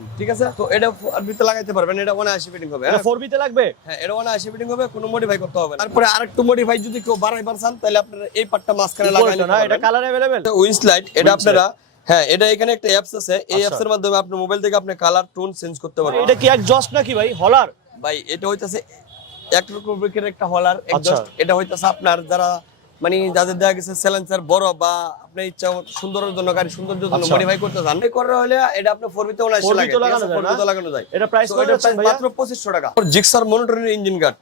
ঠিক আছে, তো এটা 4B তে লাগাইতে পারবেন, এটা 79 ফিটিং হবে। এটা 4B তে লাগবে? হ্যাঁ, এটা 79 ফিটিং হবে, কোনো মডিফাই করতে হবে না। তারপরে আরেকটু মডিফাই যদি কেউ বাড়াইবার চান তাহলে আপনারা এই পার্টটা মাঝখানে লাগাই নিতে না, পারবেন। এটা কালার अवेलेबल? উইন্স লাইট, এটা আপনারা হ্যাঁ, এটা এখানে একটা অ্যাপস আছে, এই অ্যাপসের মাধ্যমে আপনি মোবাইল থেকে আপনি কালার টোন চেঞ্জ করতে পারবেন। এটা কি এক্সজস্ট নাকি ভাই, হলার? ভাই এটা হইতাছে এক রকমের একটা হলার এক্সজস্ট। এটা হইতাছে আপনার যারা মানে যাদের দেখা গেছে সাইলেন্সার বড় বা আপনি ইচ্ছা সুন্দরের জন্য গাড়ি সৌন্দর্যের জন্য মডিফাই করতে চান, এই করে হলে এটা আপনি 4B তে 79 লাগে, 4B তে লাগানো যায়। এটা প্রাইস কত আছে ভাই? মাত্র 2500 টাকা। জিক্সার মনিটরিং ইঞ্জিন গার্ড,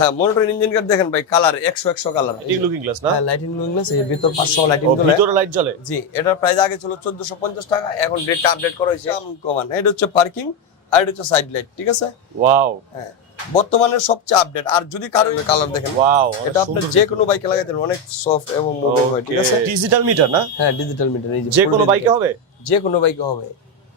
হ্যাঁ, মনিটরিং ইঞ্জিন গার্ড দেখেন ভাই, colour 100 colour, lighting looking glass না? হ্যাঁ, লাইটিং লুকিং গ্লাস, এর ভিতর 500 লাইটিং জ্বলে, ভিতরে লাইট জ্বলে। জি, এটার প্রাইস আগে ছিল 1450 টাকা, এখন রেটটা আপডেট করা হয়েছে কমান। এটা হচ্ছে পার্কিং আর এটা হচ্ছে সাইড লাইট, ঠিক আছে? ওয়াও, হ্যাঁ, বর্তমানে সবচেয়ে আপডেট। আর যদি কারো কালার দেখেন, ওয়াও, এটা আপনি যে কোনো বাইকে লাগাইতে পারেন, অনেক সফট এবং মুভিং হয়, ঠিক আছে? ডিজিটাল মিটার না? হ্যাঁ, ডিজিটাল মিটার, এই যে কোনো বাইকে হবে? যে কোনো বাইকে হবে।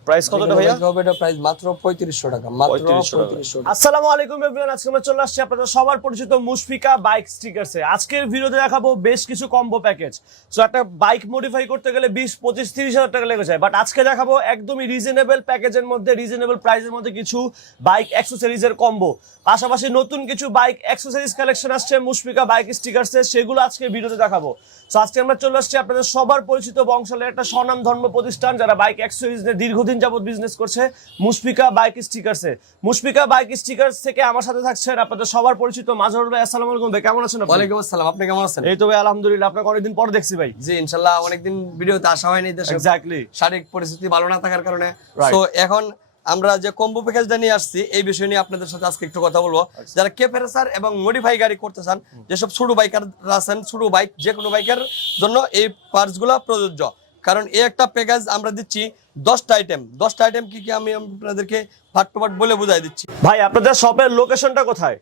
প্রাইস কতটা ভাইয়া? এটা প্রাইস মাত্র 3500 টাকা, মাত্র 3500 টাকা। আসসালামু আলাইকুম এভরিওয়ান, আজকে আমরা চলে আসছি আপনাদের সবার পরিচিত মুশফিকা বাইক স্টিকারসে। আজকের ভিডিওতে দেখাবো বেশ কিছু কম্বো প্যাকেজ। সো একটা বাইক মডিফাই করতে গেলে 20, 25, 30 হাজার টাকা লেগে যায়, বাট আজকে দেখাবো একদমই রিজনেবল প্যাকেজের মধ্যে, রিজনেবল প্রাইসের মধ্যে কিছু বাইক অ্যাক্সেসরিজের কম্বো। পাশাপাশি নতুন কিছু বাইক অ্যাক্সেসরিজ কালেকশন আসছে মুশফিকা বাইক স্টিকারসে, সেগুলো আজকে ভিডিওতে দেখাবো। সো আজকে আমরা চলে আসছি আপনাদের সবার পরিচিত বংশালের একটা স্বনাম ধর্ম প্রতিষ্ঠান যারা বাইক অ্যাক্সেসরিজ নিয়ে দীর্ঘদিন যাবত বিজনেস করছে, মুশফিকা বাইক স্টিকারসে। মুশফিকা বাইক স্টিকারস থেকে আমার সাথে থাকছেন আপনাদের সবার পরিচিত মাজহারুল ভাই। আসসালামু আলাইকুম ভাই, কেমন আছেন আপনি? ওয়ালাইকুম আসসালাম, আপনি কেমন আছেন? এই তো ভাই আলহামদুলিল্লাহ, আপনাকে অনেকদিন পর দেখছি ভাই। জি ইনশাআল্লাহ, অনেকদিন ভিডিওতে আসা হয়নি, দেশে এক্স্যাক্টলি শারীরিক পরিস্থিতি ভালো না থাকার কারণে। Right. সো এখন আমরা যে কম্বো প্যাকেজটা নিয়ে আসছি এই বিষয় নিয়ে আপনাদের সাথে আজকে একটু কথা বলবো। যারা কেফেরেসার এবং মডিফাই গাড়ি করতে চান, যেসব ছোট বাইকার আছেন, ছোট বাইক যে কোনো বাইকের জন্য এই পার্টসগুলো প্রযোজ্য। কারণ এই একটা প্যাকেজ আমরা দিচ্ছি 10টা আইটেম। 10টা আইটেম কি কি আমি আপনাদেরকে পার্ট টু পার্ট বলে বুঝাই দিচ্ছি। ভাই, আপনাদের শপের লোকেশনটা কোথায়?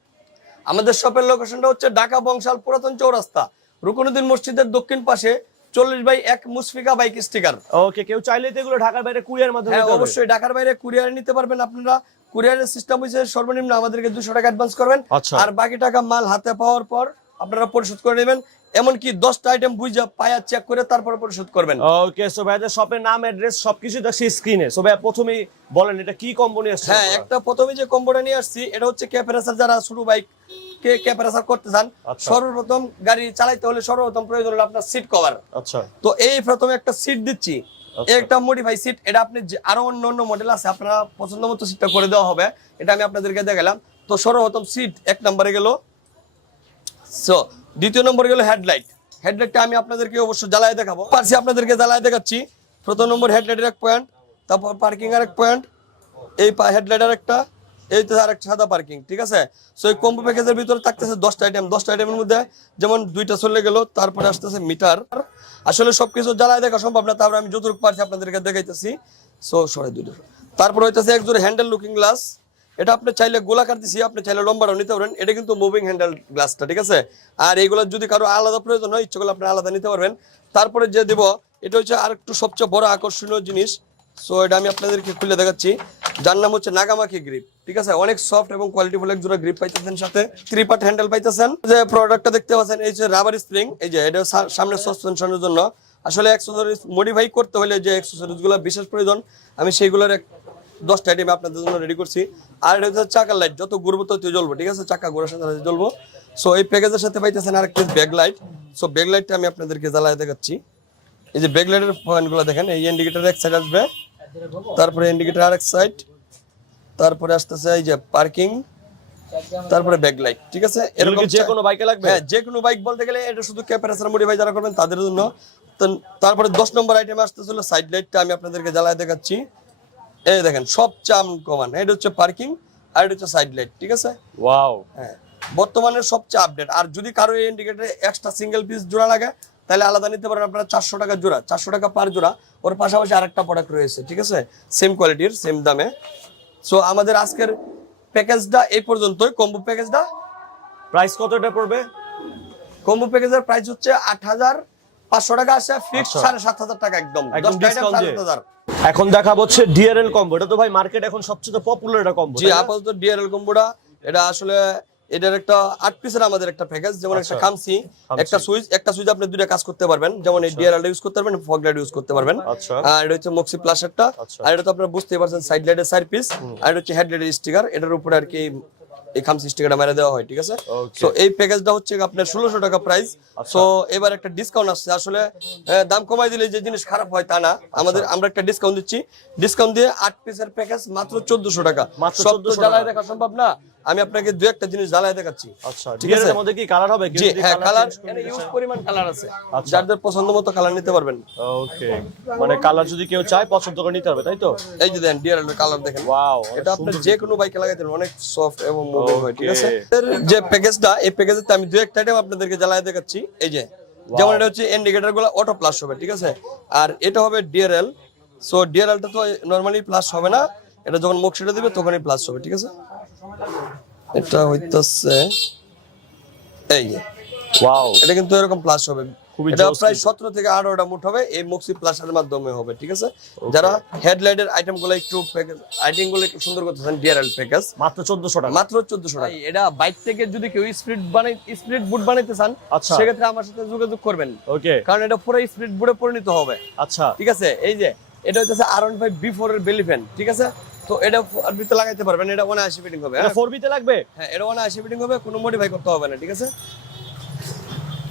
আমাদের শপের লোকেশনটা হচ্ছে ঢাকা বংশাল পুরাতন চৌরাস্তা, রুকনুদ্দিন মসজিদের দক্ষিণ পাশে, 40/1 মুশফিকা বাইক স্টিকার। ওকে, কেউ চাইলে তো এগুলো ঢাকার বাইরে কুরিয়ার মাধ্যমে হ্যাঁ, নিতে হবে? অবশ্যই ঢাকার বাইরে কুরিয়ারে নিতে পারবেন আপনারা। কুরিয়ারের সিস্টেম হচ্ছে সর্বনিম্ন আমাদেরকে 200 টাকা অ্যাডভান্স করবেন, আচ্ছা। আর বাকি টাকা মাল হাতে পাওয়ার পর আপনারা পরিশোধ করে নেবেন। এমনকি 10টা আইটেম বুঝা পায়া চেক করে তারপরে পরিশোধ করবেন। ওকে, সো ভাইদের শপের নাম, অ্যাড্রেস সবকিছু দেখছি স্ক্রিনে। সো ভাই প্রথমেই বলেন এটা কি কম্বো নিয়ে আসছেন? হ্যাঁ, একটা প্রথমে যে কম্বোটা নিয়ে আসছি এটা হচ্ছে ক্যাপেরাসার। যারা শুরু বাইক কে ক্যাপেরাসার করতে চান, আচ্ছা। সর্বপ্রথম গাড়ি চালাইতে হলে সর্বপ্রথম প্রয়োজন হলো আপনার সিট কভার। আচ্ছা, তো এই প্রথমে একটা সিট দিচ্ছি, এই একটা মডিফাই সিট। এটা আপনি আরো অন্য মডেল আছে, আপনারা পছন্দ মতো সিটটা করে দেওয়া হবে, এটা আমি আপনাদেরকে দেখালাম। তো সর্বপ্রথম সিট এক নম্বরে গেল। সো দ্বিতীয় নম্বরে গেল হেডলাইট। হেডলাইটটা আমি আপনাদেরকে অবশ্যই জ্বালায় দেখাবো, পারছি আপনাদেরকে জ্বালায় দেখাচ্ছি। প্রথম নম্বর হেডলাইটের এক পয়েন্ট, তারপর পার্কিং আর এক পয়েন্ট, এই হেডলাইটের একটা, এই তো আর একটা সাদা পার্কিং, ঠিক আছে? সো এই কম্বো প্যাকেজের ভিতরে থাকতেছে 10টা আইটেম। 10টা আইটেমের মধ্যে যেমন 2টা চলে গেল, তারপরে আসতেছে মিটার। আসলে সবকিছু জ্বালায় দেখা সম্ভব না, তারপরে আমি যতটুকু পারছি আপনাদেরকে দেখাইতেছি। সো সরাই 2টা। তারপর হইতেছে এক জোড়া হ্যান্ডেল লুকিং গ্লাস। এটা আপনি চাইলে গোলাকার দিছি, আপনি চাইলে লম্বাটাও নিতে পারেন। এটা কিন্তু মুভিং হ্যান্ডেল গ্লাসটা, ঠিক আছে? আর এইগুলো যদি কারো আলাদা প্রয়োজন হয়, ইচ্ছে করলে আপনি আলাদা নিতে পারবেন। তারপরে যে দেব, এটা হচ্ছে আর একটু সবচেয়ে বড় আকর্ষণীয় জিনিস। সো এটা আমি আপনাদেরকে খুলে দেখাচ্ছি, যার নাম হচ্ছে নাগামাকি গ্রিপ, ঠিক আছে? অনেক সফট এবং কোয়ালিটিফুল এক জোড়া গ্রিপ পাইতেছেন, সাথে 3 পার্ট হ্যান্ডেল পাইতেছেন। যে প্রোডাক্টটা দেখতে পাচ্ছেন, এই যে রাবার স্প্রিং, এই যে এটা সামনে সাসপেনশনের জন্য। আসলে অ্যাক্সেসরিজ মডিফাই করতে হলে যে অ্যাক্সেসরিজগুলো বিশেষ প্রয়োজন, আমি সেইগুলোর 10টা আইটেম আপনাদের জন্য রেডি করছি। আর এটা হচ্ছে চাকার লাইট, যত ঘুরবো তত জ্বলবো, ঠিক আছে? চাকা ঘোরার সাথে সাথে জ্বলবো। সো এই প্যাকেজের সাথে পাইতেছেন আরেকটা ব্যাক লাইট। সো ব্যাক লাইটটা আমি আপনাদেরকে জ্বালায় দেখাচ্ছি। এই যে ব্যাক লাইটের পয়েন্টগুলো দেখেন, এই ইন্ডিকেটর এক সাইড আসবে, তারপরে ইন্ডিকেটর আরেক সাইড, তারপরে আসতেছে এই যে পার্কিং, তারপরে ব্যাক লাইট, ঠিক আছে? এরকম যে কোনো বাইকে লাগবে? হ্যাঁ, যে কোনো বাইক বলতে গেলে এটা শুধু ক্যাপারেসার মডিফাই যারা করবেন তাদের জন্য। তারপরে 10 নম্বর আইটেম আসতেছিল সাইড লাইটটা, আমি আপনাদেরকে জ্বালায় দেখাচ্ছি। এই দেখেন সবচেয়ে কমান, এটা হচ্ছে পার্কিং আর এটা হচ্ছে সাইড লাইট, ঠিক আছে? ওয়াও, হ্যাঁ, বর্তমানে সবচেয়ে আপডেট। আর যদি কারো এই ইন্ডিকেটরে এক্সট্রা সিঙ্গেল পিস জোড়া লাগে তাহলে আলাদা নিতে পারেন আপনারা, 400 টাকা জোড়া, 400 টাকা পার জোড়া। ওর পাশাপাশি আরেকটা প্রোডাক্ট রয়েছে, ঠিক আছে? সেম কোয়ালিটির, সেম দামে। সো আমাদের আজকের প্যাকেজটা এই পর্যন্তই। কম্বো প্যাকেজটা প্রাইস কত এটা পড়বে? কম্বো প্যাকেজের প্রাইস হচ্ছে 8500 টাকা, আছে ফিক্সড 7500 টাকা একদম। 10টা আইটেম 7500। এখন দেখা হচ্ছে ডিআরএল কম্বো। এটা তো ভাই মার্কেট এখন সবচেয়ে পপুলার একটা কম্বো। জি, আপাতত ডিআরএল কম্বোটা, এটা আসলে এটার একটা 8 পিসের আমাদের একটা প্যাকেজ, যেমন একটা খামসি, একটা সুইচ আপনি দুইটা কাজ করতে পারবেন, যেমন এই ডিআরএল ইউজ করতে পারবেন, ফগ লাইট ইউজ করতে পারবেন। আচ্ছা। আর এটা হচ্ছে মক্সি প্লাস একটা, আর এটা তো আপনারা বুঝতেই পারছেন সাইড লাইটের 4 পিস, আর এটা হচ্ছে হেড লাইটের স্টিকার, এটার উপরে আর কি এই খামসি স্টিকারটা মেরে দেওয়া হয়, ঠিক আছে। সো এই প্যাকেজটা হচ্ছে আপনার 1600 টাকা প্রাইস। সো এবার একটা ডিসকাউন্ট আসছে, আসলে দাম কমাই দিলে যে জিনিস খারাপ হয় তা না, আমরা একটা ডিসকাউন্ট দিচ্ছি। ডিসকাউন্ট দিয়ে 8 পিসের প্যাকেজ মাত্র 1400 টাকা। সব তো জ্বালায় দেখা সম্ভব না, আমি আপনাকে দুই একটা জিনিস জ্বালায় দেখাচ্ছি। আচ্ছা, ঠিক আছে। এর মধ্যে কি কালার হবে? জি হ্যাঁ, কালার এখানে ইউজ পরিমাণ কালার আছে, যাদের পছন্দ মতো কালার নিতে পারবেন। ওকে, মানে কালার যদি কেউ চায় পছন্দ করে নিতে পারবে, তাই তো? এই যে দেন ডিআরএল এর কালার দেখেন, ওয়াও, এটা আপনি যে কোনো বাইকে লাগাইতে পারবেন, অনেক সফট এবং মুভিং হয়, ঠিক আছে। এর যে প্যাকেজটা, এই প্যাকেজে আমি দুই একটা আইটেম আপনাদেরকে জ্বালায় দেখাচ্ছি। এই যে যেমন এটা হচ্ছে ইন্ডিকেটর গুলো অটো প্লাস হবে, ঠিক আছে, আর এটা হবে ডিআরএল। সো ডিআরএলটা তো নরমালি প্লাস হবে না, এটা যখন মক্সিটা দিবে তখনই প্লাস হবে, ঠিক আছে। এটা হইতাছে এই যে ওয়াও, এটা কিন্তু এরকম প্লাস হবে, এটা প্রায় 17 থেকে 18টা মুঠ হবে, এই মক্সি প্লাসের মাধ্যমে হবে, ঠিক আছে। যারা হেডলাইটের আইটেমগুলো একটু আইটেমগুলো একটু সুন্দর করতেছেন, ডিআরএল প্যাকেজ মাত্র 1400 টাকা। মাত্র 1400 টাকা। এটা বাইক থেকে যদি কেউ স্প্লিট বুট বানাইতে চান, আচ্ছা, সেক্ষেত্রে আমার সাথে যোগাযোগ করবেন। ওকে, কারণ এটা পুরো স্প্লিট বুটে পরিণত হবে। আচ্ছা, ঠিক আছে। এই যে এটা হচ্ছে R15 B4 এর বেলি ফ্যান, ঠিক আছে। তো এটা আরবিতে লাগাইতে পারবেন, এটা 79 ফিটিং হবে। এটা 4B তে লাগবে? হ্যাঁ, এটা 79 ফিটিং হবে, কোনো মডিফাই করতে হবে না, ঠিক আছে।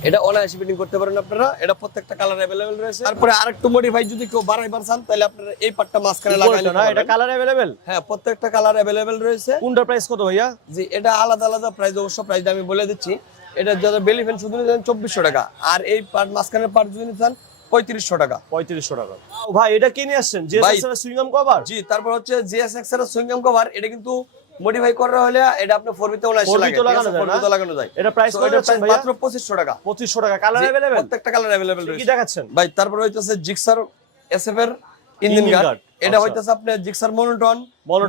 এটা 79 ফিটিং করতে পারেন আপনারা, এটা প্রত্যেকটা কালার अवेलेबल রয়েছে। তারপরে আরেকটু মডিফাই যদি কেউ বাড়াইবার চান, তাহলে আপনারা এই পার্টটা মাঝখানে লাগাইলে না, এটা কালার अवेलेबल? হ্যাঁ, প্রত্যেকটা কালার अवेलेबल রয়েছে। কোনটার প্রাইস কত ভাইয়া? জি, এটা আলাদা আলাদা প্রাইস, অবশ্য প্রাইসটা আমি বলে দিচ্ছি। এটা যারা বেলি ফ্যান শুধু নিতেন 2400 টাকা, আর এই পার্ট মাঝখানের পার্ট যদি নিতেন 3500 টাকা। 3500 টাকা। ভাই এটা কি নিয়ে আসছেন? জিএসএক্স এর সুইংগাম কভার? জি, তারপর হচ্ছে জিএসএক্স এর সুইংগাম কভার, এটা কিন্তু মডিফাই করা হলে এটা আপনি 4B তে 79 লাগে, 4B তে লাগানো যায়। এটা প্রাইস কত আছে ভাই? মাত্র 2500 টাকা। 2500 টাকা। Colour available? প্রত্যেকটা কালার अवेलेबल রয়েছে। কি দেখাচ্ছেন ভাই? তারপর হইতাছে জিক্সার এসএফ এর ইঞ্জিন গার্ড, এটা হইতাছে আপনি Gixxer monotone,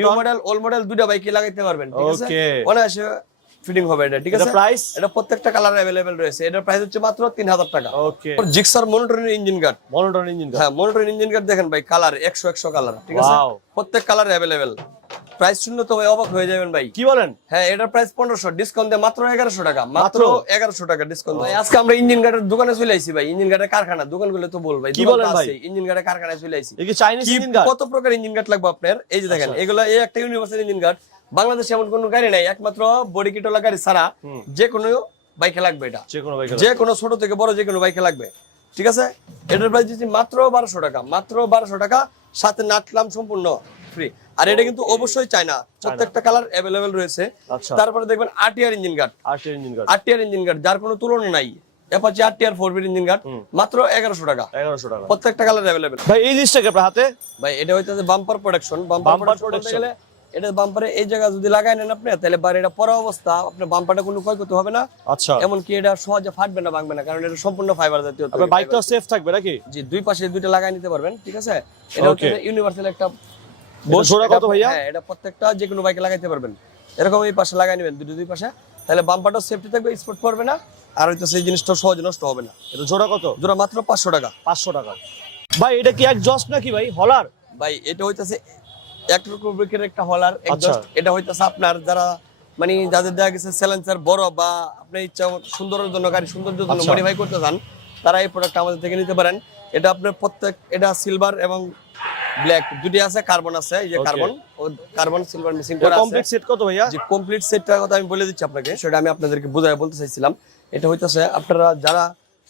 new model, old model দুইটা বাইকে লাগাইতে পারবেন, ঠিক আছে। অনায়াসে ফিটিং হবে এটা, ঠিক আছে। প্রাইস? এটা প্রত্যেকটা কালার अवेलेबल রয়েছে, এটার প্রাইস হচ্ছে মাত্র 3000 টাকা। ওকে, জিক্সার মনোটনের engine guard, monotone engine guard. হ্যাঁ, মনোটন ইঞ্জিন গার্ড দেখেন ভাই, কালার 100 কালার, ঠিক আছে। প্রত্যেক কালার अवेलेबल। প্রাইস শুনলে তো ভাই অবাক হয়ে যাবেন ভাই। কি বলেন? হ্যাঁ, এটার প্রাইস 1500, ডিসকাউন্ট দিয়ে মাত্র 1100 টাকা। মাত্র 1100 টাকা ডিসকাউন্ট। ভাই আজকে আমরা ইঞ্জিন গার্ডের দোকানে চলে আইছি ভাই, ইঞ্জিন গার্ডের কারখানা, দোকানগুলো তো বল ভাই। কি বলেন ভাই? ইঞ্জিন গার্ডের কারখানায় চলে আইছি। এই কি চাইনিজ ইঞ্জিন গার্ড? কত প্রকার ইঞ্জিন গার্ড লাগবে আপনার? এই যে দেখেন, এগুলা এই একটা ইউনিভার্সাল ইঞ্জিন গার্ড, বাংলাদেশে এমন কোনো গাড়ি নাই, একমাত্র বডি কিটওয়ালা গাড়ি ছাড়া যে কোনো বাইকে লাগবে এটা, যে কোনো ছোট থেকে বড় যে কোনো বাইকে লাগবে, ঠিক আছে। এটার প্রাইস দিচ্ছি মাত্র 1200 টাকা, মাত্র 1200 টাকা, সাথে নাটলাম সম্পূর্ণ ফ্রি। আর এটা কিন্তু অবশ্যই চাই না, প্রত্যেকটা কালার अवेलेबल রয়েছে। তারপরে দেখবেন RTR engine guard, RTR engine guard যার কোনো তুলনা নাই, Apache RTR 4B engine guard মাত্র 1100 টাকা, 1100 টাকা, প্রত্যেকটা কালার अवेलेबल। ভাই এই জিনিসটাকে আপনার হাতে? ভাই এটা হইতাছে বাম্পার প্রোটেকশন। বাম্পার প্রোটেকশন গেলে এটা বাম্পারে এই জায়গা যদি লাগাই নেন আপনি, তাহলে বাড়িটা পরা অবস্থা আপনার বাম্পারটা কোনো ক্ষয়ক্ষতি হবে না। আচ্ছা, এমন কি এটা সহজে ফাটবে না, ভাঙবে না, কারণ এটা সম্পূর্ণ ফাইবার জাতীয়। আপনার বাইকটা সেফ থাকবে নাকি? জি, দুই পাশে দুইটা লাগাই নিতে পারবেন, ঠিক আছে। এটা হচ্ছে ইউনিভার্সাল একটা জোড়া কত ভাইয়া? হ্যাঁ, এটা প্রত্যেকটা যে কোনো বাইকে লাগাইতে পারবেন, এরকম এই পাশে লাগাই নেবেন দুই পাশে, তাহলে বাম্পারটা সেফটি থাকবে, স্পট পড়বে না, আর হইতাছে এই জিনিসটা সহজে নষ্ট হবে না। এটা জোড়া কত? জোড়া মাত্র 500 টাকা। 500 টাকা। ভাই এটা কি এক্সজস্ট নাকি ভাই, হলার? ভাই এটা হইতাছে এক রকমের একটা হলার এক্সজস্ট। এটা হইতাছে আপনার যারা মানে যাদের দেখা গেছে সাইলেন্সার বড়, বা আপনি ইচ্ছা সুন্দরের জন্য, গাড়ি সৌন্দর্যের জন্য মডিফাই করতে চান, তারা এই প্রোডাক্টটা আমাদের থেকে নিতে পারেন। এটা আপনার প্রত্যেক, এটা সিলভার এবং ব্ল্যাক দুটি আছে, কার্বন আছে, এই যে কার্বন ও কার্বন সিলভার মিক্সিং করা আছে। কমপ্লিট সেট কত ভাইয়া? জি, কমপ্লিট সেটটার কথা আমি বলে দিচ্ছি আপনাকে, সেটা আমি আপনাদেরকে বুঝায় বলতে চাইছিলাম। এটা হইতাছে আপনারা যারা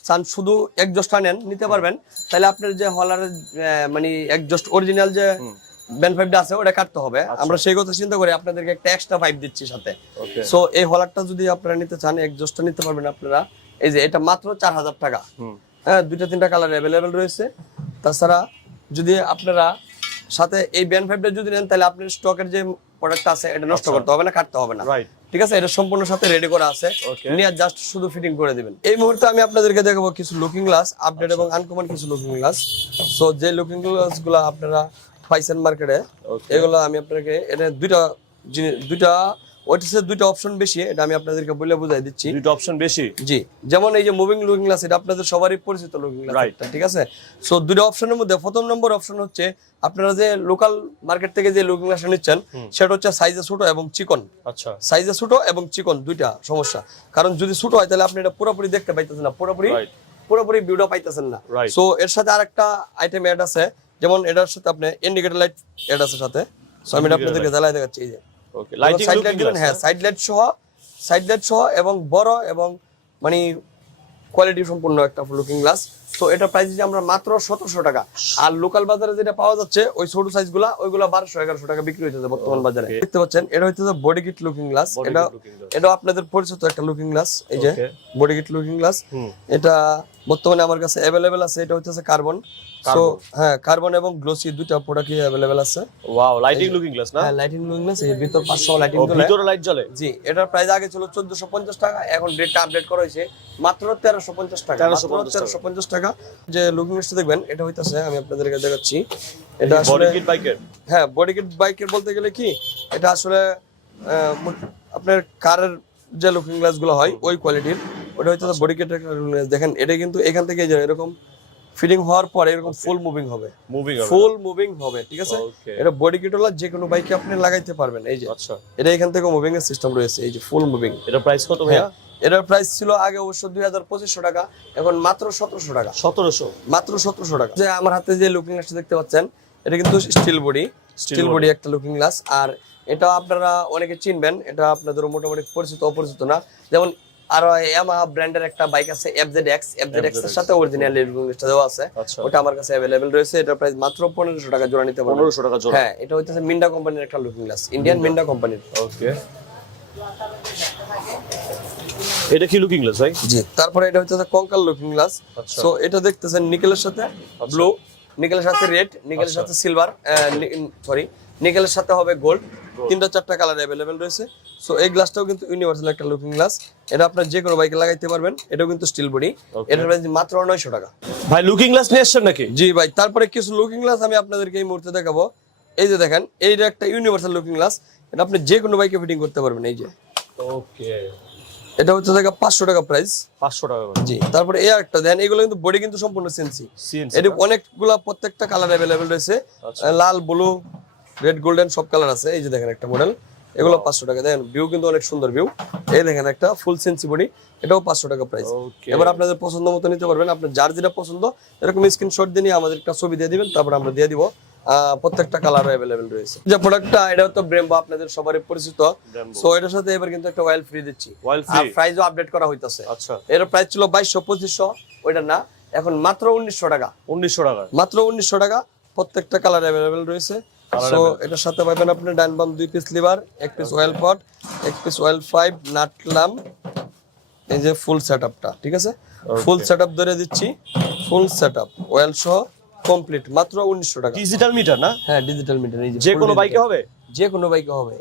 চান শুধু এক্সজস্টটা নেন, নিতে পারবেন, তাহলে আপনার যে হলারের মানে এক্সজস্ট অরিজিনাল যে ব্যান্ড পাইপটা আছে ওটা কাটতে হবে। আমরা সেই কথা চিন্তা করে আপনাদেরকে একটা এক্সট্রা পাইপ দিচ্ছি সাথে। সো এই হলারটা যদি আপনারা নিতে চান, এক্সজস্টটা নিতে পারবেন আপনারা। এই যে এটা মাত্র 4000 টাকা। হ্যাঁ, দুইটা তিনটা কালার अवेलेबल রয়েছে। তাছাড়া যদি আপনারা সাথে এই ব্যান্ড পাইপটা যদি নেন, তাহলে আপনার স্টকের যে প্রোডাক্ট আছে এটা নষ্ট করতে হবে না, কাটতে হবে না, ঠিক আছে। এটা সম্পূর্ণ সাথে রেডি করা আছে, নিয়ে জাস্ট শুধু ফিটিং করে দিবেন। এই মুহূর্তে আমি আপনাদেরকে দেখাবো কিছু লুকিং গ্লাস আপডেট এবং আনকমন কিছু লুকিং গ্লাস। সো যে লুকিং গ্লাস গুলো আপনারা পাইছেন মার্কেটে, এগুলো আমি আপনাকে এটা দুইটা ওইটা হচ্ছে দুইটা অপশন বেশি, এটা আমি আপনাদেরকে বলে বুঝাই দিচ্ছি। দুটো অপশন বেশি, জি। যেমন এই যে মুভিং লুকিং গ্লাস, এটা আপনাদের সবারই পরিচিত লুকিং গ্লাস, Right. ঠিক আছে। সো দুটো অপশনের মধ্যে প্রথম নম্বর অপশন হচ্ছে আপনারা যে লোকাল মার্কেট থেকে যে লুকিং গ্লাস নিচ্ছেন সেটা হচ্ছে সাইজে ছোট এবং চিকন। আচ্ছা, সাইজে ছোট এবং চিকন দুইটা সমস্যা। কারণ যদি ছোট হয় তাহলে আপনি এটা পুরোপুরি দেখতে পাইতেছেন না, Right. পুরোপুরি ভিউটা পাইতেছেন না। Right. সো এর সাথে আরেকটা আইটেম অ্যাড আছে, যেমন এটার সাথে আপনি ইন্ডিকেটর লাইট অ্যাড আছে সাথে। সো আমি এটা আপনাদেরকে জ্বালাই দেখাচ্ছি। এই যে okay, lighting side looking light glass, হ্যাঁ, সাইড লাইট সহ এবং বড় এবং মানে কোয়ালিটি সম্পূর্ণ একটা লুকিং গ্লাস। তো এটা প্রাইস দিচ্ছি আমরা মাত্র 1700 টাকা। আর লোকাল বাজারে যেটা পাওয়া যাচ্ছে ওই ছোট সাইজ গুলা, ওইগুলা 1200-1100 টাকা বিক্রি হইতেছে বর্তমান বাজারে। দেখতে পাচ্ছেন এটা হচ্ছে বডি কিট লুকিং গ্লাস। এটা আপনাদের পরিচিত একটা লুকিং গ্লাস। এই যে বডি কিট লুকিং গ্লাস, এটা বর্তমানে আমার কাছে अवेलेबल আছে। এটা হচ্ছে কার্বন। সো হ্যাঁ, কার্বন এবং গ্লোসি দুইটা প্রোডাক্টই अवेलेबल আছে। ওয়াও, লাইটিং লুকিং গ্লাস না? হ্যাঁ, লাইটিং লুকিং গ্লাস। এই ভিতর 500 লাইটিং জ্বলে, ভিতরে লাইট জ্বলে। জি। এটার প্রাইস আগে ছিল 1450 টাকা, এখন রেটটা আপডেট করা হয়েছে মাত্র 1350 টাকা। 1350 টাকা। যে লুকিং গ্লাসটা দেখবেন এটা হইতাছে, আমি আপনাদেরকে দেখাচ্ছি। এটা আসলে বডি কিট বাইকের, হ্যাঁ, বডি কিট বাইকের বলতে গেলে কি, এটা আসলে আপনার কারের যে লুকিং গ্লাস গুলো হয় ওই কোয়ালিটির, ওটা হচ্ছে বডি কিট গ্লাস। দেখেন এটা কিন্তু এখান থেকে যে এরকম ফিটিং হওয়ার পরে এরকম ফুল মুভিং হবে, ফুল মুভিং হবে, ঠিক আছে। এটা বডি কিট হলো যে কোনো বাইকে আপনি লাগাইতে পারবেন। এই যে আচ্ছা, এটা এখান থেকে মুভিং এর সিস্টেম রয়েছে, এই যে ফুল মুভিং। এটা প্রাইস কত ভাইয়া? এটার প্রাইস ছিল আগে অবশ্য 2500 টাকা, এখন মাত্র 1700 টাকা। 1700, মাত্র 1700 টাকা। যে আমার হাতে যে লুকিং গ্লাসটা দেখতে পাচ্ছেন এটা কিন্তু স্টিল বডি একটা লুকিং গ্লাস। আর এটা আপনারা অনেকে চিনবেন, এটা আপনাদের মোটামুটি পরিচিত অপরিচিত না। যেমন আরো ইয়ামাহা ব্র্যান্ডের একটা বাইক আছে FZX এর সাথে অরিজিনাল লুকিং গ্লাসটা দেওয়া আছে, ওটা আমার কাছে अवेलेबल রয়েছে। এটা প্রাইস মাত্র 1500 টাকা জোড়া নিতে পারবেন। 1500 টাকা জোড়া? হ্যাঁ, এটা হচ্ছে মিন্ডা কোম্পানির একটা লুকিং গ্লাস, ইন্ডিয়ান মিন্ডা কোম্পানির। ওকে, এটা কি লুকিং গ্লাস ভাই? জি। তারপরে এটা হচ্ছে কঙ্কাল লুকিং গ্লাস। সো এটা দেখতেছেন নিকেলের সাথে ব্লু, নিকেলের সাথে রেড, নিকেলের সাথে সিলভার, নিকেলের সাথে হবে গোল্ড, 3-4টা কালার अवेलेबल রয়েছে। সো এই গ্লাসটাও কিন্তু ইউনিভার্সাল একটা লুকিং গ্লাস। এটা আপনার যে কোনো বাইকে লাগাইতে পারবেন। এটাও কিন্তু স্টিল বডি। এটার প্রাইস মাত্র 900 টাকা। ভাই লুকিং গ্লাস নিয়ে আসছেন নাকি? জি ভাই। তারপরে কিছু লুকিং গ্লাস আমি আপনাদেরকে এই মুহূর্তে দেখাবো। এই যে দেখেন, এইটা একটা ইউনিভার্সাল লুকিং গ্লাস, এটা আপনি যে কোনো বাইকে ফিটিং করতে পারবেন। এই যে ওকে, এটা হচ্ছে 500 টাকা প্রাইস। 500 টাকা। জি। তারপরে এই একটা দেন, এগুলো কিন্তু বডি কিন্তু সম্পূর্ণ সিএনসি। এটি অনেকগুলা প্রত্যেকটা কালার अवेलेबल রয়েছে, লাল, ব্লু, রেড, গোল্ডেন সব কালার আছে। এই যে দেখেন একটা মডেল, এগুলো 500 টাকা। দেখেন ভিউ কিন্তু অনেক সুন্দর ভিউ। এই দেখেন একটা ফুল সিএনসি বডি, এটাও 500 টাকা প্রাইস। এবার আপনাদের পছন্দ মতো নিতে পারবেন। আপনার যার যেটা পছন্দ এরকম স্ক্রিনশট দিয়ে আমাদের একটা ছবি দিয়ে দিবেন, তারপর আমরা দিয়ে দিব। প্রত্যেকটা কালার अवेलेबल রয়েছে। যে প্রোডাক্টটা এটা তো ব্রেম্বো, আপনাদের সবারই পরিচিত। সো এটার সাথে এবার কিন্তু একটা অয়েল ফ্রি দিচ্ছি, আর প্রাইসও আপডেট করা হইতাছে। আচ্ছা, এর প্রাইস ছিল 2200-2500, ওইটা না, এখন মাত্র 1900 টাকা। 1900 টাকা, মাত্র 1900 টাকা। প্রত্যেকটা কালার अवेलेबल রয়েছে। সো এটার সাথে পাবেন আপনি ডান বাম 2 পিস লিভার, 1 পিস অয়েল পট, 1 piece oil pipe, nut lamp, এই যে ফুল সেটআপটা, ঠিক আছে। ফুল সেটআপ ধরে দিচ্ছি, ফুল সেটআপ অয়েল সহ কমপ্লিট, মাত্র 1900 টাকা। ডিজিটাল মিটার না? হ্যাঁ, ডিজিটাল মিটার। এই যে কোনো বাইকে হবে? যে কোনো বাইকে হবে।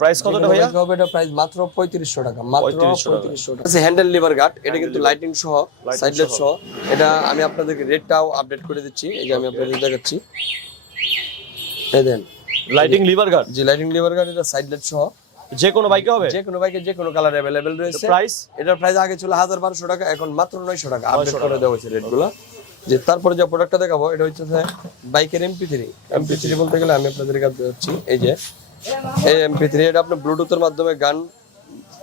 প্রাইস কতটা ভাইয়া? হবে এটা প্রাইস মাত্র 3500 টাকা, মাত্র 3500 টাকা। আছে হ্যান্ডেল লিভার গার্ড, এটা কিন্তু লাইটিং সহ, সাইড লাইট সহ। এটা আমি আপনাদেরকে রেটটাও আপডেট করে দিচ্ছি। এই যে আমি আপনাদের দেখাচ্ছি, এই দেন লাইটিং লিভার গার্ড। জি, লাইটিং লিভার গার্ড, এটা সাইড লাইট সহ। যে কোনো বাইকে হবে? যে কোনো বাইকে যে কোনো কালার अवेलेबल রয়েছে। প্রাইস, এটার প্রাইস আগে ছিল 1200 টাকা, এখন মাত্র 900 টাকা আপডেট করে দেওয়া হয়েছে রেটগুলো। যে তারপরে যে প্রোডাক্টটা দেখাবো এটা হচ্ছে বাইকের MP3 বলতে গেলে আমি আপনাদের কাছে যাচ্ছি। এই যে এই MP3, এটা আপনি ব্লুটুথের মাধ্যমে গান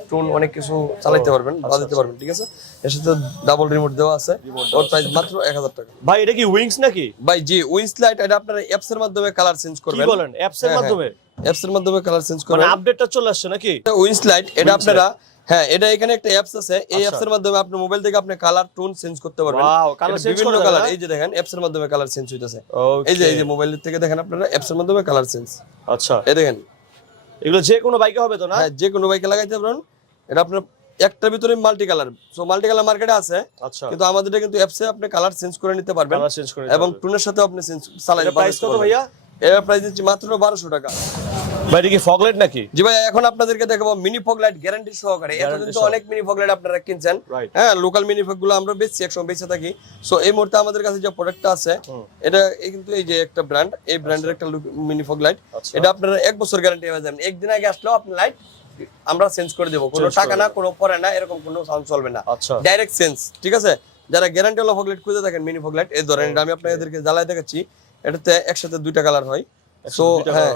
টুন অনেক কিছু চালাতে পারবেন, বাজাতে পারবেন, ঠিক আছে। এর সাথে ডাবল রিমোট দেওয়া আছে। ওর প্রাইস মাত্র 1000 টাকা। ভাই এটা কি উইংস নাকি? ভাই জি, উইংস লাইট। এটা আপনারা অ্যাপস এর মাধ্যমে কালার চেঞ্জ করবেন। কি বলেন? অ্যাপস এর মাধ্যমে? অ্যাপস এর মাধ্যমে কালার চেঞ্জ করবেন, মানে আপডেটটা চলে আসছে নাকি? উইংস লাইট, এটা আপনারা হ্যাঁ, এটা এখানে একটা অ্যাপস আছে। এই অ্যাপস এর মাধ্যমে আপনি মোবাইল থেকে আপনি কালার টোন চেঞ্জ করতে পারবেন। ওয়াও, কালার চেঞ্জ বিভিন্ন কালার। এই যে দেখেন অ্যাপস এর মাধ্যমে কালার চেঞ্জ হইতাছে। এই যে মোবাইল থেকে দেখেন আপনারা অ্যাপস এর মাধ্যমে কালার চেঞ্জ। আচ্ছা, এই দেখেন, এগুলো যে কোনো বাইকে হবে তো না? হ্যাঁ, যে কোনো বাইকে লাগাইতে পারবেন। এটা আপনার একটার ভিতরে multi colour. So multi colour মার্কেটে আছে। আচ্ছা, কিন্তু আমাদের এটা কিন্তু অ্যাপসে আপনি কালার চেঞ্জ করে নিতে পারবেন, এবং টোনের সাথে আপনি চেঞ্জ চালাতে পারবেন। প্রাইস কত ভাইয়া? এর প্রাইস দিচ্ছি মাত্র 1200 টাকা। ভাই এটা কি ফগ লাইট নাকি? জি ভাই, এখন আপনাদেরকে দেখাবো মিনি ফগ লাইট গ্যারান্টি সহকারে। এতদিন তো অনেক মিনি ফগ লাইট আপনারা কিনছেন, হ্যাঁ, লোকাল মিনি ফগ গুলো আমরা বেচছি, একসময় বেচে থাকি। সো এই মুহূর্তে আমাদের কাছে যে প্রোডাক্টটা আছে, এটা কিন্তু এই যে একটা ব্র্যান্ড, এই ব্র্যান্ডের একটা মিনি ফগ লাইট। এটা আপনারা 1 বছর গ্যারান্টি পাবেন। একদিন আগে আসলেও আপনি লাইট আমরা চেঞ্জ করে দেবো, কোনো Change টাকা করে না, দেবো। কোনো পরে না, এরকম কোনো সাউন্ড চলবে না, আচ্ছা ডাইরেক্ট চেঞ্জ। ঠিক আছে, যারা গ্যারান্টি হলো ফগলাইট খুঁজে দেখেন, মিনি ফগলাইট এই ধরেন, এটা আমি আপনাদেরকে জ্বালায় দেখাচ্ছি। এটাতে একসাথে দুইটা কালার হয়। সো হ্যাঁ,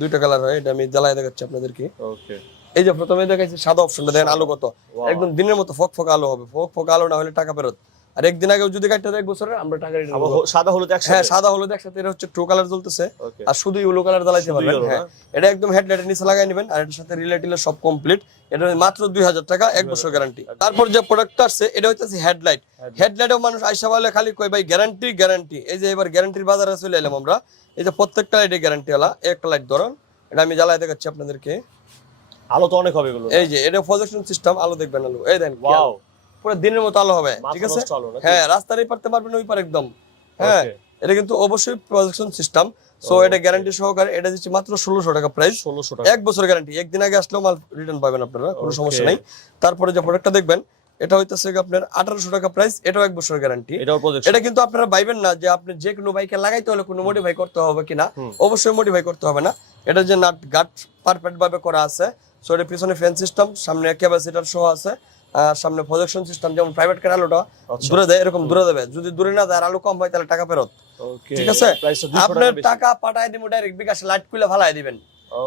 দুইটা কালার হয়, এটা আমি জ্বালায় দেখাচ্ছি আপনাদেরকে। ওকে এই যে প্রথমে দেখাচ্ছি সাদা অপশনটা, দেখেন আলো কত, Wow. একদম দিনের মতো ফক ফক আলো হবে। ফক ফক আলো না হলে টাকা ফেরত। আর একদিন আগেও যদি কাটতে দেয় 1 বছরের, আমরা টাকা রিটার্ন আবার করব। সাদা হলুদ একসাথে হ্যাঁ, সাদা হলুদ একসাথে। এটা হচ্ছে ট্রু কালার জ্বলতেছে, ওকে আর শুধু ইয়েলো কালার জ্বালাইতে শুধু পারবেন। yellow হ্যাঁ, না? এটা একদম হেডলাইটের নিচে লাগাই নেবেন, আর এটার সাথে রিলেটিভ সব কমপ্লিট। এটা মাত্র 2000 টাকা, 1 বছর গ্যারান্টি। তারপর যে প্রোডাক্টটা আসছে, এটা হচ্ছে হেডলাইট। হেডলাইটও মানুষ আইসা বলে খালি কই ভাই গ্যারান্টি গ্যারান্টি। এই যে এবার গ্যারান্টির বাজারে চলে এলাম আমরা। এই যে প্রত্যেকটা লাইটে গ্যারান্টি ওলা। একটা লাইট ধরুন, এটা আমি জ্বালাই দেখাচ্ছি আপনাদেরকে। আলো তো অনেক হবে এগুলো। এই যে এটা প্রজেকশন সিস্টেম, আলো দেখবেন আলো, এই দেন ওয়াও পুরো দিনের মতো আলো হবে। ঠিক আছে, হ্যাঁ, রাস্তার এই পারতে পারবেন ওই পার একদম। হ্যাঁ, এটা কিন্তু অবশ্যই প্রজেকশন সিস্টেম। সো এটা গ্যারান্টি সহকারে, এটা দিচ্ছি মাত্র 1600 টাকা প্রাইস, 1600 টাকা 1 বছর গ্যারান্টি। একদিন আগে আসলেও মাল রিটার্ন পাবেন আপনারা, কোনো সমস্যা নাই। তারপরে যে প্রোডাক্টটা দেখবেন, এটা হইতেছে আপনার 1800 টাকা প্রাইস, এটাও 1 বছর গ্যারান্টি। এটাও প্রজেকশন। এটা কিন্তু আপনারা ভাইবেন না যে আপনি যে কোনো বাইকে লাগাইতে হলে কোনো মডিফাই করতে হবে কিনা, অবশ্যই মডিফাই করতে হবে না। এটা যে নাট গাট পারফেক্ট ভাবে করা আছে। সো এর পিছনে ফ্যান সিস্টেম, সামনে ক্যাপাসিটর সহ আছে, আর সামনে প্রজেকশন সিস্টেম, যেমন প্রাইভেট কার আলোটা দূরে দেয়, এরকম দূরে দেবে। যদি দূরে না দেয় আর আলো কম হয়, তাহলে টাকা ফেরত। ওকে ঠিক আছে, প্রাইসটা 200 আপনার টাকা টাকা পাঠায় দিব ডাইরেক্ট বিকাশে, লাইট খুলে ফালাই দিবেন,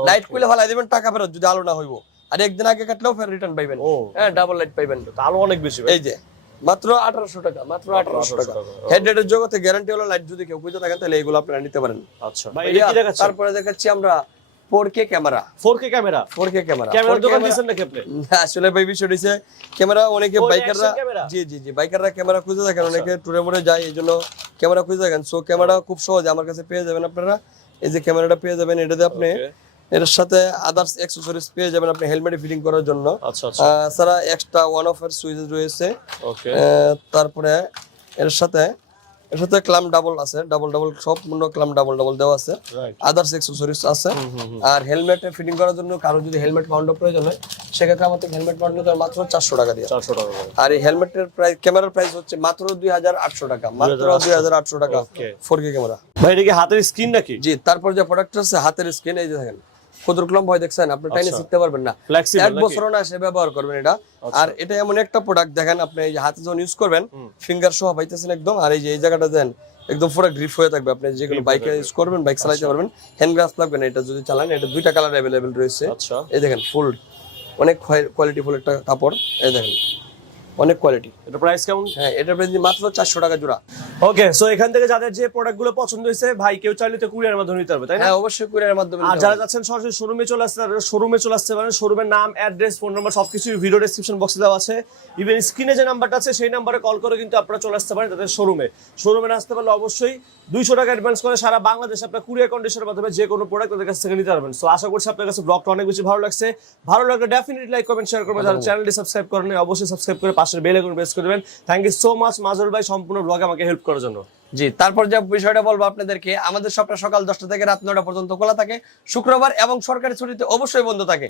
লাইট খুলে ফালাই দিবেন, টাকা ফেরত যদি আলো না হইব। আর একদিন আগে কাটলেও ফের রিটার্ন পাইবেন। ও হ্যাঁ, ডাবল লাইট পাইবেন। আলো অনেক বেশি ভাই। এই যে মাত্র 1800 টাকা, মাত্র 1800 টাকা। হেডলাইটের জগতে গ্যারান্টি হলো লাইট যদি কেউ খুঁজে থাকেন, তাহলে এগুলো আপনারা নিতে পারেন। আচ্ছা ভাই এটা কি দেখাচ্ছেন? তারপরে দেখাচ্ছি আমরা 4K camera. 4K camera. 4K camera, ক্যামেরার দোকান দিয়েছেন নাকি আপনি? না, আসলে ভাই বিষয় হইছে ক্যামেরা অনেকে ও, বাইকাররা, action camera? জি জি জি, বাইকাররা ক্যামেরা খুঁজে থাকেন, অনেকে টুরে মুরে যায়, এই জন্য ক্যামেরা খুঁজে থাকেন। সো ক্যামেরা খুব সহজে আমার কাছে পেয়ে যাবেন আপনারা। এই যে ক্যামেরাটা পেয়ে যাবেন, এটাতে আপনি এর সাথে আদার্স অ্যাকসেসরিজ পেয়ে যাবেন আপনি হেলমেটে ফিটিং করার জন্য। আচ্ছা আচ্ছা সারা এক্সট্রা ওয়ান অফ এর সুইচ রয়েছে। ওকে তারপরে এর সাথে ক্লাম ডাবল আছে, ডাবল সম্পূর্ণ ক্লাম ডাবল দেওয়া আছে, রাইট আদার্স অ্যাকসেসরিজ আছে। আর হেলমেটে ফিটিং করার জন্য কারো যদি হেলমেট মাউন্টের প্রয়োজন হয়, সেক্ষেত্রে আমাদের হেলমেট মাউন্ট নিতে হয় মাত্র 400 টাকা দিয়ে। 400 টাকা করে। আর এই হেলমেটের প্রাইস, ক্যামেরার প্রাইস হচ্ছে মাত্র 2800 টাকা, মাত্র 2800 টাকা। Okay. 4K camera. ভাই এটা কি হাতের স্ক্রিন নাকি? জি, তারপর যে প্রোডাক্ট আছে হাতের স্ক্রিন, এই যে দেখেন ক্ষুদ্র কলম ভয় দেখছেন, আপনি টাইনে শিখতে পারবেন না, ফ্লেক্সিবল 1 বছরও না সে ব্যবহার করবেন এটা। আর এটা এমন একটা প্রোডাক্ট দেখেন, আপনি এই যে হাতে যখন ইউজ করবেন, ফিঙ্গার সহ পাইতেছেন একদম। আর এই যে এই জায়গাটা দেন একদম পুরো গ্রিপ হয়ে থাকবে, আপনি যে কোনো বাইকে ইউজ করবেন, বাইক চালাতে পারবেন, হ্যান্ড গ্লাভস লাগবে না এটা যদি চালান। এটা দুইটা কালার अवेलेबल রয়েছে। আচ্ছা এই দেখেন ফুল, অনেক কোয়ালিটি ফুল একটা কাপড়, এই দেখেন অনেক কোয়ালিটি। এটা প্রাইস কেমন? হ্যাঁ, এটার প্রাইস মাত্র 400 টাকা জোড়া। ওকে সো এখান থেকে যাদের যে প্রোডাক্টগুলো পছন্দ হয়েছে, ভাই কেউ চাইলে তো কুরিয়ারের মাধ্যমে নিতে পারবে, তাই না? হ্যাঁ, অবশ্যই কুরিয়ারের মাধ্যমে আর যারা যাচ্ছেন সরাসরি শোরুমে চলে আসতে, শোরুমে চলে আসতে পারেন। শোরুমের নাম, অ্যাড্রেস, ফোন নাম্বার সবকিছু ভিডিও ডেসক্রিপশন বক্সে দেওয়া আছে। ইভেন স্ক্রিনে যে নাম্বারটা আছে সেই নাম্বারে কল করে কিন্তু আপনারা চলে আসতে পারেন তাদের শোরুমে আসতে পারলে অবশ্যই 200 টাকা অ্যাডভান্স করে সারা বাংলাদেশে আপনার কুরিয়ার কন্ডিশনের মাধ্যমে যে কোনো প্রোডাক্ট তাদের কাছ থেকে নিতে পারবেন। সো আশা করছি আপনার কাছে ব্লগটা অনেক বেশি ভালো লাগছে। ভালো লাগলে ডেফিনেটলি লাইক কমেন্ট শেয়ার করবেন। যারা চ্যানেলটি সাবস্ক্রাইব করেন অবশ্যই সাবস্ক্রাইব করে পাশের বেল আইকন প্রেস করে দেবেন। থ্যাংক ইউ সো মাচ মাজল ভাই সম্পূর্ণ ব্লগে আমাকে হেল্প করার জন্য। জি, তারপর যে বিষয়টা বলবো আপনাদেরকে, আমাদের শপটা সকাল 10টা থেকে রাত 9টা পর্যন্ত খোলা থাকে, শুক্রবার এবং সরকারি ছুটিতে অবশ্যই বন্ধ থাকে।